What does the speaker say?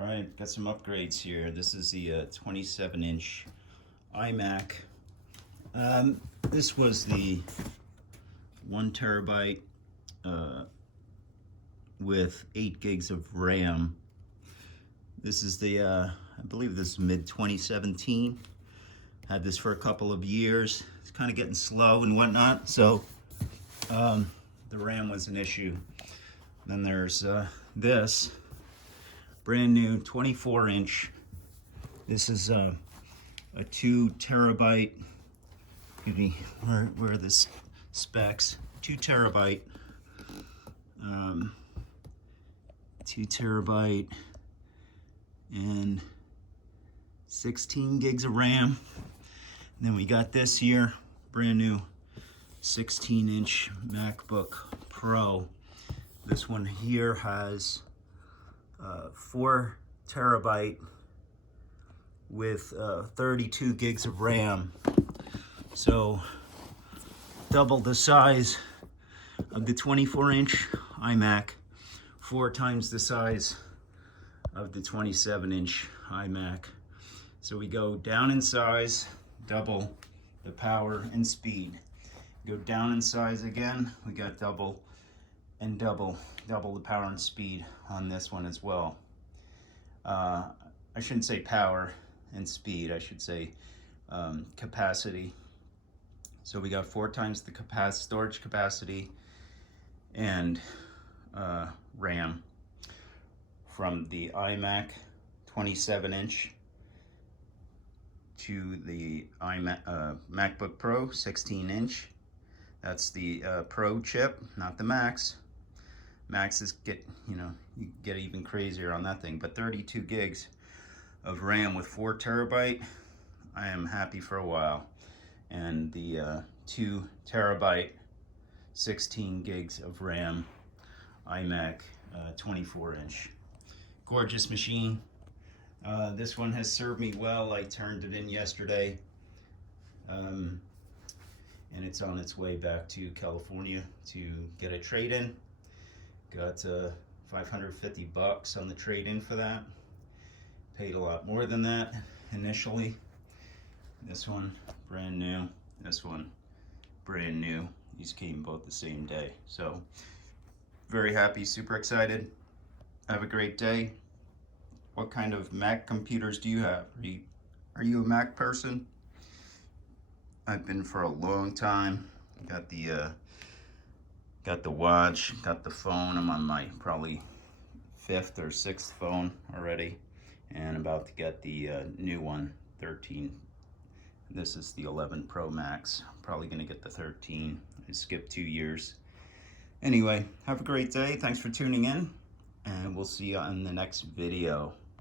All right, got some upgrades here. This is the 27-inch iMac. This was the 1 terabyte with 8 gigs of RAM. This is the, I believe this is mid 2017. Had this for a couple of years. It's kind of getting slow and whatnot, so the RAM was an issue. Then there's this brand new 24-inch. This is a 2 terabyte. Excuse me, where are the specs? 2 terabyte. 2 terabyte and 16 gigs of RAM. And then we got this here, brand new 16-inch MacBook Pro. This one here has 4 terabyte with 32 gigs of RAM. So double the size of the 24-inch iMac, 4 times the size of the 27-inch iMac. So we go down in size, double the power and speed. Go down in size again, we got double and double the power and speed on this one as well. I shouldn't say power and speed, I should say capacity. So we got 4 times the storage capacity and RAM from the iMac 27-inch to the MacBook Pro 16-inch. That's the Pro chip, not the Max. Maxes you get even crazier on that thing, but 32 gigs of RAM with 4 terabyte, I am happy for a while. And the 2 terabyte, 16 gigs of RAM iMac 24-inch. Gorgeous machine. This one has served me well. I turned it in yesterday. And it's on its way back to California to get a trade-in. Got $550 on the trade-in for that. Paid a lot more than that initially. This one, brand new. This one, brand new. These came both the same day. So, very happy, super excited. Have a great day. What kind of Mac computers do you have? Are you a Mac person? I've been for a long time. Got the watch, got the phone. I'm on my probably 5th or 6th phone already, and about to get the new one, 13. This is the 11 Pro Max. Probably gonna get the 13. I skipped 2 years. Anyway, have a great day. Thanks for tuning in, and we'll see you on the next video.